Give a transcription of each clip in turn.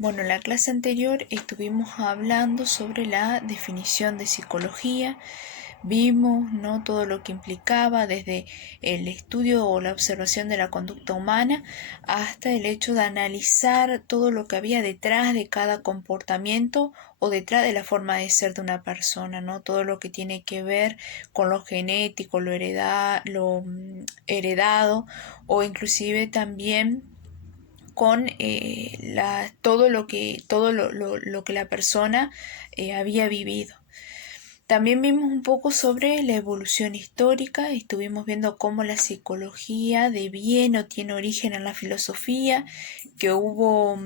Bueno, en la clase anterior estuvimos hablando sobre la definición de psicología. Vimos, ¿no?, todo lo que implicaba desde el estudio o la observación de la conducta humana hasta el hecho de analizar todo lo que había detrás de cada comportamiento o detrás de la forma de ser de una persona, ¿no? Todo lo que tiene que ver con lo genético, lo heredado o inclusive también con todo lo que la persona había vivido. También vimos un poco sobre la evolución histórica, estuvimos viendo cómo la psicología deviene o tiene origen en la filosofía, que hubo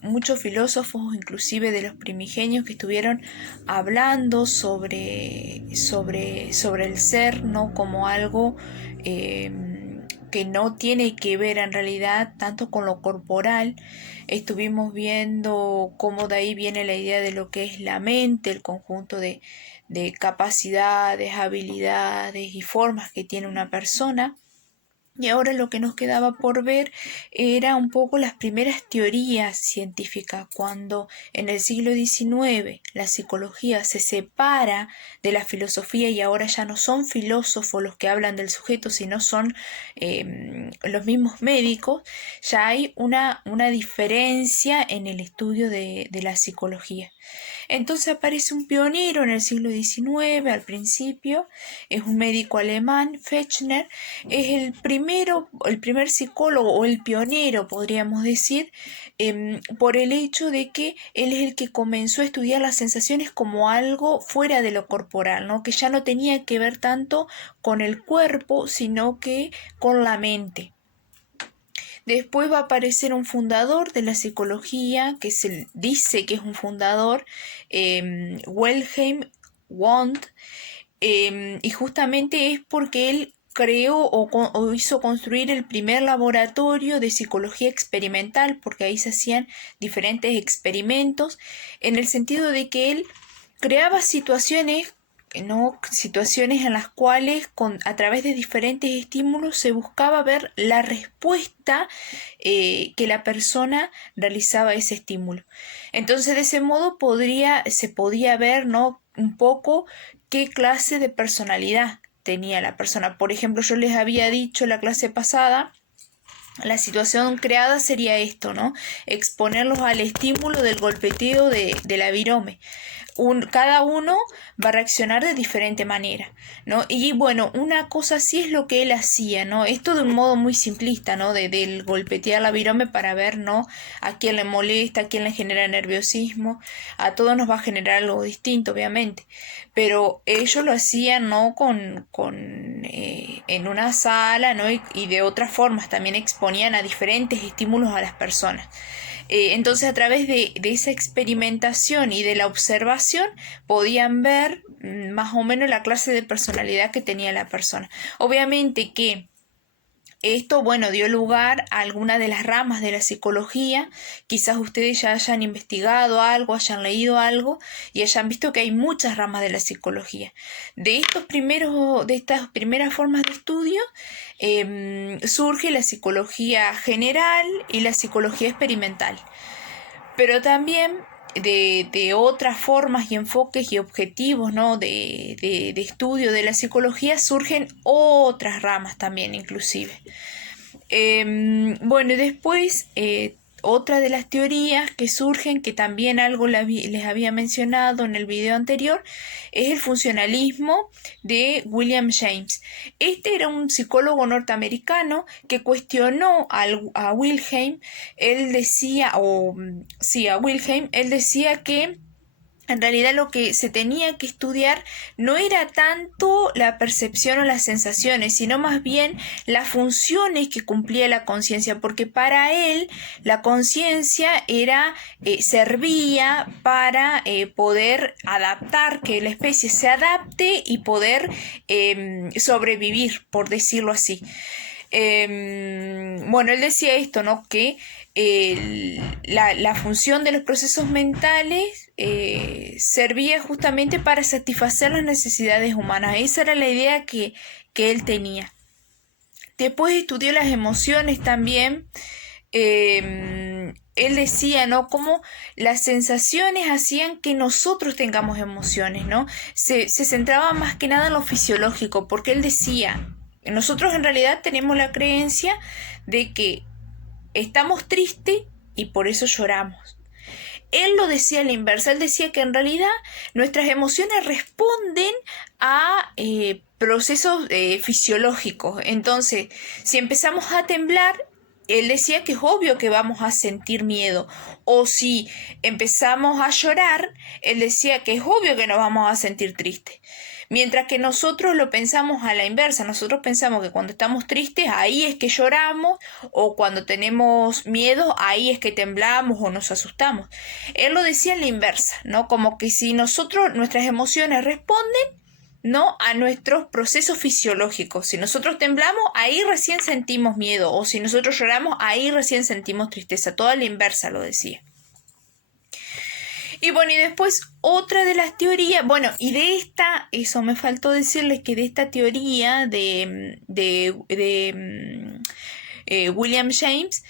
muchos filósofos, inclusive de los primigenios, que estuvieron hablando sobre el ser, ¿no?, como algo que no tiene que ver en realidad tanto con lo corporal. Estuvimos viendo cómo de ahí viene la idea de lo que es la mente, el conjunto de capacidades, habilidades y formas que tiene una persona. Y ahora lo que nos quedaba por ver era un poco las primeras teorías científicas, cuando en el siglo XIX la psicología se separa de la filosofía y ahora ya no son filósofos los que hablan del sujeto, sino son los mismos médicos. Ya hay una diferencia en el estudio de la psicología. Entonces aparece un pionero en el siglo XIX, al principio, es un médico alemán, Fechner, es el primer psicólogo o el pionero, podríamos decir, por el hecho de que él es el que comenzó a estudiar las sensaciones como algo fuera de lo corporal, ¿no?, que ya no tenía que ver tanto con el cuerpo, sino que con la mente. Después va a aparecer un fundador de la psicología, que se dice que es un fundador, Wilhelm Wundt, y justamente es porque él creó o hizo construir el primer laboratorio de psicología experimental, porque ahí se hacían diferentes experimentos, en el sentido de que él creaba situaciones, ¿no?, situaciones en las cuales a través de diferentes estímulos se buscaba ver la respuesta que la persona realizaba a ese estímulo. Entonces, de ese modo se podía ver, ¿no?, un poco qué clase de personalidad tenía la persona. Por ejemplo, yo les había dicho en la clase pasada, la situación creada sería esto, ¿no?, exponerlos al estímulo del golpeteo de la virome. Cada uno va a reaccionar de diferente manera, ¿no? Y bueno, una cosa así es lo que él hacía, ¿no? Esto de un modo muy simplista, ¿no?, del golpetear la virome para ver, ¿no?, a quién le molesta, a quién le genera nerviosismo. A todos nos va a generar algo distinto, obviamente, pero ellos lo hacían, ¿no?, en una sala, ¿no?, y de otras formas también exponían a diferentes estímulos a las personas. Entonces, a través de esa experimentación y de la observación podían ver más o menos la clase de personalidad que tenía la persona. Obviamente que esto, bueno, dio lugar a alguna de las ramas de la psicología. Quizás ustedes ya hayan investigado algo, hayan leído algo y hayan visto que hay muchas ramas de la psicología. De estas primeras formas de estudio surge la psicología general y la psicología experimental. Pero también de otras formas y enfoques y objetivos, ¿no?, de estudio de la psicología surgen otras ramas también, inclusive. Bueno, y después otra de las teorías que surgen, que también algo les había mencionado en el video anterior, es el funcionalismo de William James. Este era un psicólogo norteamericano que cuestionó a Wilhelm. Él decía, a Wilhelm, él decía que en realidad lo que se tenía que estudiar no era tanto la percepción o las sensaciones, sino más bien las funciones que cumplía la conciencia, porque para él la conciencia servía para poder adaptar, que la especie se adapte y poder sobrevivir, por decirlo así. Bueno, él decía esto, ¿no?, que la función de los procesos mentales servía justamente para satisfacer las necesidades humanas. Esa era la idea que él tenía. Después estudió las emociones también, él decía, ¿no? Cómo las sensaciones hacían que nosotros tengamos emociones, ¿no? Se centraba más que nada en lo fisiológico, porque él decía, nosotros en realidad tenemos la creencia de que estamos tristes y por eso lloramos. Él lo decía a la inversa, él decía que en realidad nuestras emociones responden a procesos fisiológicos. Entonces, si empezamos a temblar, él decía que es obvio que vamos a sentir miedo. O si empezamos a llorar, él decía que es obvio que nos vamos a sentir tristes. Mientras que nosotros lo pensamos a la inversa, nosotros pensamos que cuando estamos tristes, ahí es que lloramos, o cuando tenemos miedo, ahí es que temblamos o nos asustamos. Él lo decía a la inversa, ¿no? Como que si nuestras emociones responden, ¿no? A nuestros procesos fisiológicos. Si nosotros temblamos, ahí recién sentimos miedo, o si nosotros lloramos, ahí recién sentimos tristeza. Todo a la inversa lo decía. Y bueno, y después otra de las teorías, bueno, y de esta, eso me faltó decirles que de esta teoría de William James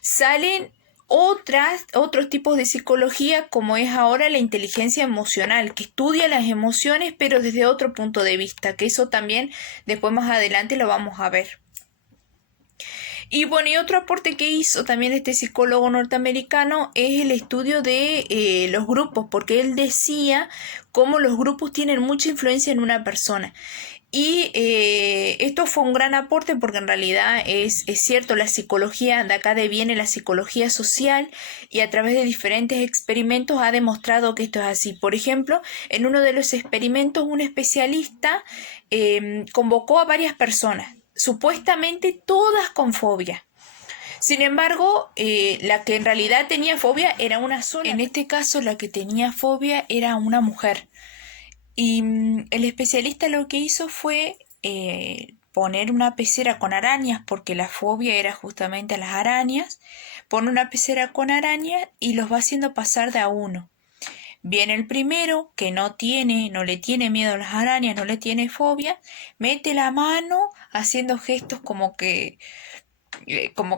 salen otros tipos de psicología, como es ahora la inteligencia emocional, que estudia las emociones pero desde otro punto de vista, que eso también después más adelante lo vamos a ver. Y bueno, y otro aporte que hizo también este psicólogo norteamericano es el estudio de los grupos, porque él decía cómo los grupos tienen mucha influencia en una persona. Y esto fue un gran aporte porque en realidad es cierto, la psicología, de acá viene la psicología social, y a través de diferentes experimentos ha demostrado que esto es así. Por ejemplo, en uno de los experimentos un especialista convocó a varias personas, supuestamente todas con fobia. Sin embargo, la que en realidad tenía fobia era una sola. En este caso, la que tenía fobia era una mujer. Y el especialista lo que hizo fue poner una pecera con arañas, porque la fobia era justamente a las arañas. Pone una pecera con arañas y los va haciendo pasar de a uno. Viene el primero, que no le tiene miedo a las arañas, no le tiene fobia, mete la mano haciendo gestos como que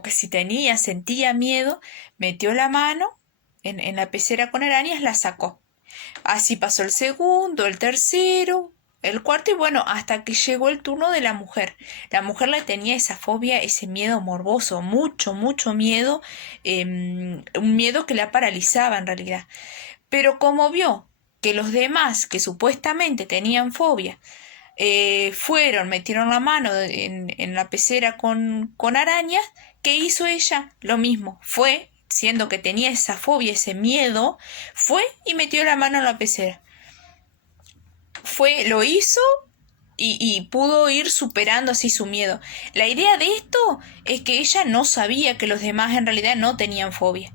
si sentía miedo, metió la mano en la pecera con arañas, la sacó. Así pasó el segundo, el tercero, el cuarto, y bueno, hasta que llegó el turno de la mujer. La mujer le tenía esa fobia, ese miedo morboso, mucho, mucho miedo, un miedo que la paralizaba en realidad. Pero como vio que los demás, que supuestamente tenían fobia, metieron la mano en la pecera con arañas, ¿qué hizo ella? Lo mismo, siendo que tenía esa fobia, ese miedo, fue y metió la mano en la pecera. Lo hizo y pudo ir superando así su miedo. La idea de esto es que ella no sabía que los demás en realidad no tenían fobia,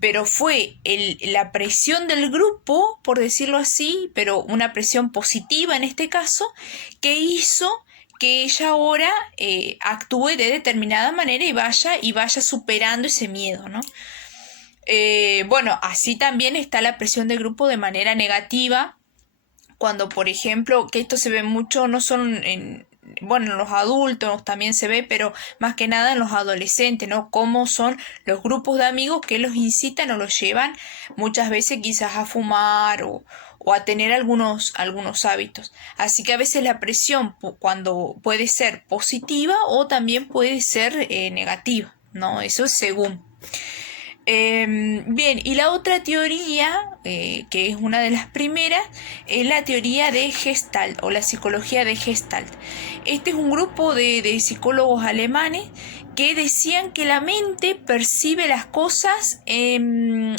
pero fue la presión del grupo, por decirlo así, pero una presión positiva en este caso, que hizo que ella ahora actúe de determinada manera y vaya superando ese miedo, ¿no? Bueno, así también está la presión del grupo de manera negativa, cuando, por ejemplo, que esto se ve mucho, no solo en los adultos también se ve, pero más que nada en los adolescentes, ¿no? Cómo son los grupos de amigos que los incitan o los llevan muchas veces quizás a fumar o a tener algunos hábitos. Así que a veces la presión cuando puede ser positiva o también puede ser negativa, ¿no? Eso es según. Bien, y la otra teoría, que es una de las primeras, es la teoría de Gestalt o la psicología de Gestalt. Este es un grupo de psicólogos alemanes que decían que la mente percibe las cosas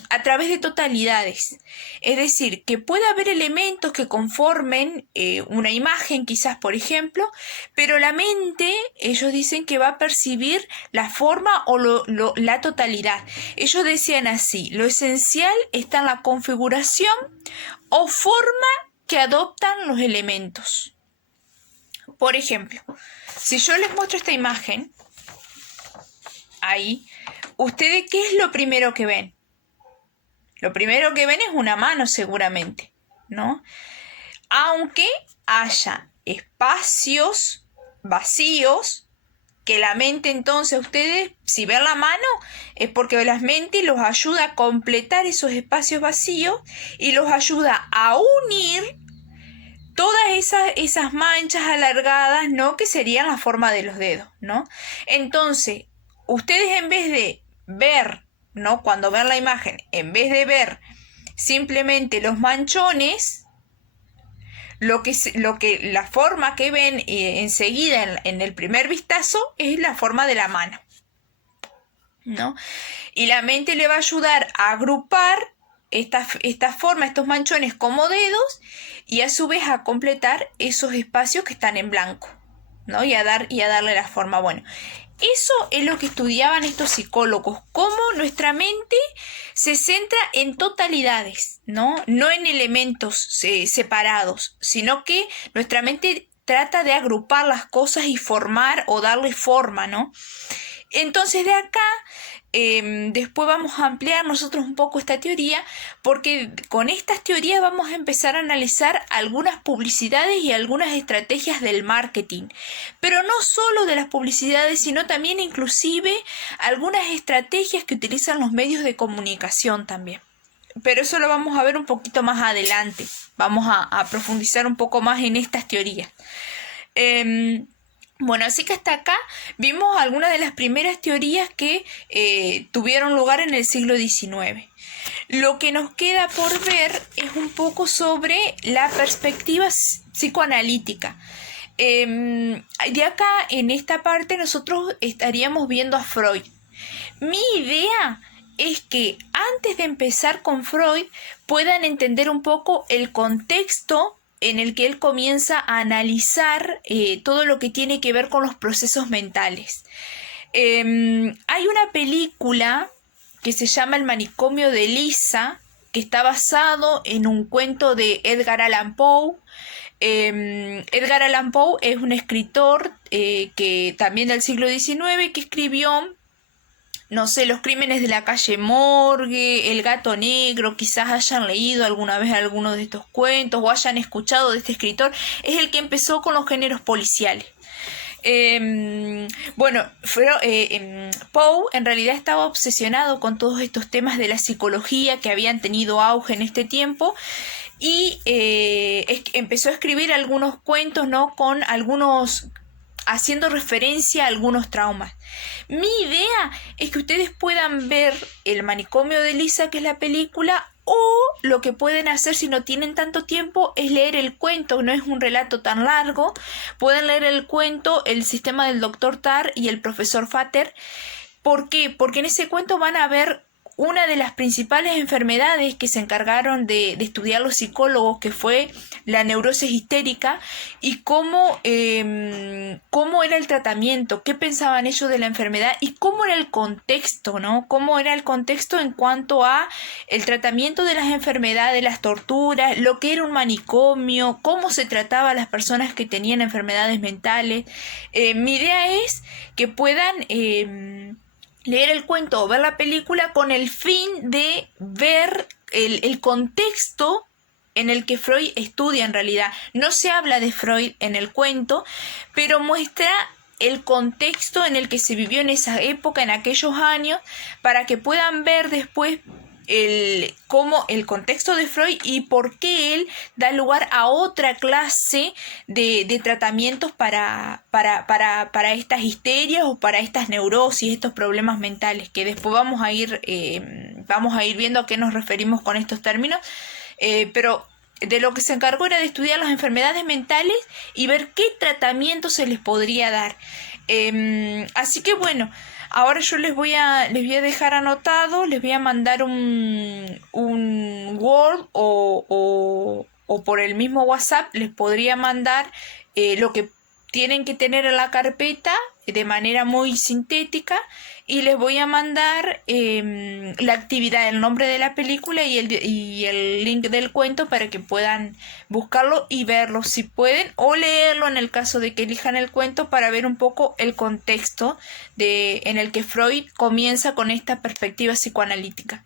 a través de totalidades. Es decir, que puede haber elementos que conformen una imagen, quizás por ejemplo, pero la mente, ellos dicen que va a percibir la forma o la totalidad. Ellos decían así: lo esencial está en la configuración o forma que adoptan los elementos. Por ejemplo, si yo les muestro esta imagen, ahí, ¿ustedes qué es lo primero que ven? Lo primero que ven es una mano seguramente, ¿no? Aunque haya espacios vacíos que la mente entonces ustedes, si ven la mano, es porque la mente los ayuda a completar esos espacios vacíos y los ayuda a unir todas esas manchas alargadas, ¿no? Que serían la forma de los dedos, ¿no? Entonces, ustedes en vez de ver, ¿no? Cuando ven la imagen, en vez de ver simplemente los manchones, la forma que ven enseguida en el primer vistazo es la forma de la mano, ¿no? Y la mente le va a ayudar a agrupar esta forma, estos manchones como dedos, y a su vez a completar esos espacios que están en blanco, ¿no? Y a darle la forma. Bueno, eso es lo que estudiaban estos psicólogos, cómo nuestra mente se centra en totalidades, ¿no? No en elementos separados, sino que nuestra mente trata de agrupar las cosas y formar o darle forma, ¿no? Entonces de acá, después vamos a ampliar nosotros un poco esta teoría, porque con estas teorías vamos a empezar a analizar algunas publicidades y algunas estrategias del marketing, pero no solo de las publicidades, sino también inclusive algunas estrategias que utilizan los medios de comunicación también. Pero eso lo vamos a ver un poquito más adelante, vamos a profundizar un poco más en estas teorías. Bueno, así que hasta acá vimos algunas de las primeras teorías que tuvieron lugar en el siglo XIX. Lo que nos queda por ver es un poco sobre la perspectiva psicoanalítica. De acá, en esta parte, nosotros estaríamos viendo a Freud. Mi idea es que antes de empezar con Freud puedan entender un poco el contexto en el que él comienza a analizar todo lo que tiene que ver con los procesos mentales. Hay una película que se llama El manicomio de Lisa, que está basado en un cuento de Edgar Allan Poe. Edgar Allan Poe es un escritor que también del siglo XIX, que escribió, no sé, Los crímenes de la calle Morgue, El gato negro. Quizás hayan leído alguna vez alguno de estos cuentos o hayan escuchado de este escritor. Es el que empezó con los géneros policiales. Poe en realidad estaba obsesionado con todos estos temas de la psicología que habían tenido auge en este tiempo, y empezó a escribir algunos cuentos, ¿no? Con algunos, haciendo referencia a algunos traumas. Mi idea es que ustedes puedan ver El manicomio de Lisa, que es la película, o lo que pueden hacer si no tienen tanto tiempo es leer el cuento. No es un relato tan largo. Pueden leer el cuento El sistema del Dr. Tarr y el profesor Fater. ¿Por qué? Porque en ese cuento van a ver una de las principales enfermedades que se encargaron de estudiar los psicólogos, que fue la neurosis histérica, y cómo era el tratamiento, qué pensaban ellos de la enfermedad y cómo era el contexto, ¿no? Cómo era el contexto en cuanto a el tratamiento de las enfermedades, las torturas, lo que era un manicomio, cómo se trataba a las personas que tenían enfermedades mentales. Mi idea es que puedan leer el cuento o ver la película con el fin de ver el contexto en el que Freud estudia en realidad. No se habla de Freud en el cuento, pero muestra el contexto en el que se vivió en esa época, en aquellos años, para que puedan ver después cómo el contexto de Freud y por qué él da lugar a otra clase de tratamientos para estas histerias o para estas neurosis, estos problemas mentales, que después vamos a ir viendo a qué nos referimos con estos términos, pero de lo que se encargó era de estudiar las enfermedades mentales y ver qué tratamiento se les podría dar. Así que bueno, ahora yo les voy a dejar anotado, les voy a mandar un Word o por el mismo WhatsApp les podría mandar lo que tienen que tener en la carpeta de manera muy sintética, y les voy a mandar la actividad, el nombre de la película y el link del cuento para que puedan buscarlo y verlo si pueden, o leerlo en el caso de que elijan el cuento, para ver un poco el contexto en el que Freud comienza con esta perspectiva psicoanalítica.